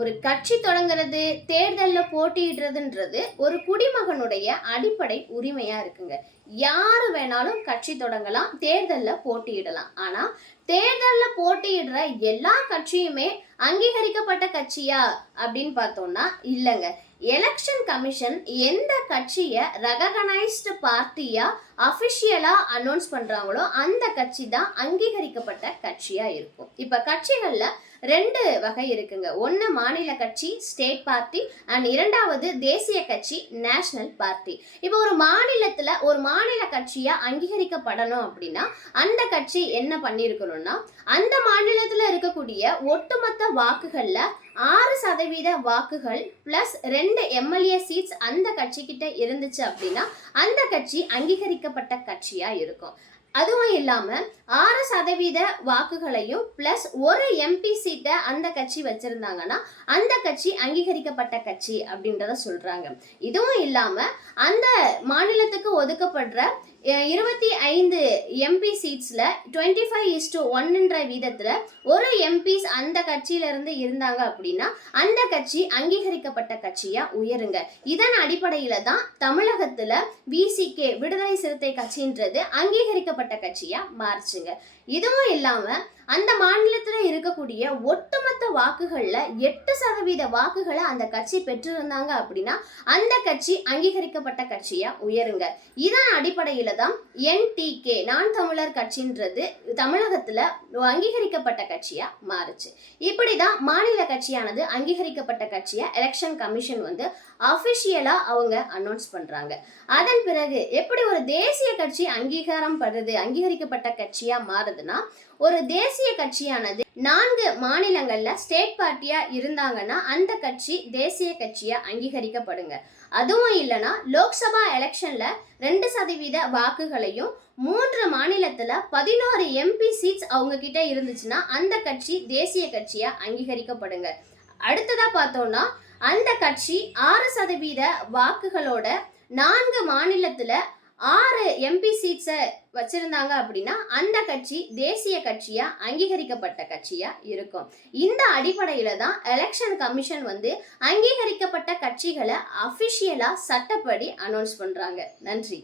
ஒரு கட்சி தொடங்குறது, தேர்தல்ல போட்டியிடுறதுன்றது ஒரு குடிமகனுடைய அடிப்படை உரிமையா இருக்குங்க. யாரு வேணாலும் கட்சி தொடங்கலாம், தேர்தல்ல போட்டியிடலாம். ஆனா தேர்தல்ல போட்டியிடுற எல்லா கட்சியுமே அங்கீகரிக்கப்பட்ட கட்சியா அப்படின்னு பார்த்தோம்னா இல்லைங்க. எலெக்ஷன் கமிஷன் எந்த கட்சியை ரெகக்னைஸ்டு பார்ட்டியா அஃபிஷியலா அனௌன்ஸ் பண்றாங்களோ அந்த கட்சி தான் அங்கீகரிக்கப்பட்ட கட்சியா இருக்கும். இப்ப கட்சிகள்ல ரெண்டு வகை இருக்குங்க. ஒன்று மாநில கட்சி ஸ்டேட் பார்ட்டி அண்ட் இரண்டாவது தேசிய கட்சி நேஷனல் பார்ட்டி. இப்போ ஒரு மாநிலத்தில் ஒரு மாநில கட்சியாக அங்கீகரிக்கப்படணும் அப்படின்னா அந்த கட்சி என்ன பண்ணியிருக்கணும்னா அந்த மாநிலத்தில் இருக்கக்கூடிய ஒட்டுமொத்த வாக்குகளில் 6% வாக்குகள் பிளஸ் 2 எம்எல்ஏ சீட்ஸ் அந்த கட்சி கிட்ட இருந்துச்சு அப்படின்னா அந்த கட்சி அங்கீகரிக்கப்பட்ட கட்சியா இருக்கும். அதுவும் இல்லாம 6% வாக்குகளையும் பிளஸ் ஒரு எம்பி சீட்டை அந்த கட்சி வச்சிருந்தாங்கன்னா அந்த கட்சி அங்கீகரிக்கப்பட்ட கட்சி அப்படின்றத சொல்றாங்க. இதுவும் இல்லாம அந்த மாநிலத்துக்கு ஒதுக்கப்படுற 25 எம்பி சீட்ஸ்ல 25:1 வீதத்துல ஒரு எம்பிஸ் அந்த கட்சியில இருந்து இருந்தாங்க அப்படின்னா அந்த கட்சி அங்கீகரிக்கப்பட்ட கட்சியா உயருங்க. இதன் அடிப்படையில தான் தமிழகத்துல விசிகே விடுதலை சிறுத்தை கட்சின்றது அங்கீகரிக்கப்பட்ட கட்சியா மாறுச்சுங்க. இதுவும் இல்லாம அந்த மாநிலத்துல இருக்கக்கூடிய ஒட்டுமொத்த வாக்குகள்ல 8% வாக்குகளை அந்த கட்சி பெற்றிருந்தாங்க அப்படின்னா அந்த கட்சி அங்கீகரிக்கப்பட்ட கட்சியா உயருங்க. இதன் அடிப்படையில தான் என்டிகே நான் தமிழர் கட்சின்றது தமிழகத்துல அங்கீகரிக்கப்பட்ட கட்சியா மாறுச்சு. இப்படிதான் மாநில கட்சியானது அங்கீகரிக்கப்பட்ட கட்சியா எலெக்ஷன் கமிஷன் அபிஷியலா அவங்க அனௌன்ஸ் பண்றாங்க. அதன் பிறகு எப்படி ஒரு தேசிய கட்சி அங்கீகரிக்கப்பட்ட கட்சியா மாறுதுன்னா ஒரு தேசிய கட்சியானது 4 மாநிலங்கள்ல ஸ்டேட் பார்ட்டியா இருந்தாங்கன்னா அந்த கட்சி தேசிய கட்சியா அங்கீகரிக்கப்படுங்க. அதுவும் இல்லைன்னா லோக்சபா எலெக்ஷன்ல 2% வாக்குகளையும் 3 மாநிலத்துல 11 எம்பி சீட்ஸ் அவங்க கிட்ட இருந்துச்சுன்னா அந்த கட்சி தேசிய கட்சியா அங்கீகரிக்கப்படுங்க. அடுத்ததா பார்த்தோம்னா அந்த கட்சி 6% வாக்குகளோட 4 மாநிலத்துல 6 எம்பி சீட்ஸை வச்சிருந்தாங்க அப்படின்னா அந்த கட்சி தேசிய கட்சியா அங்கீகரிக்கப்பட்ட கட்சியா இருக்கும். இந்த அடிப்படையில தான் எலெக்ஷன் கமிஷன் அங்கீகரிக்கப்பட்ட கட்சிகளை அபிஷியலா சட்டப்படி அனௌன்ஸ் பண்றாங்க. நன்றி.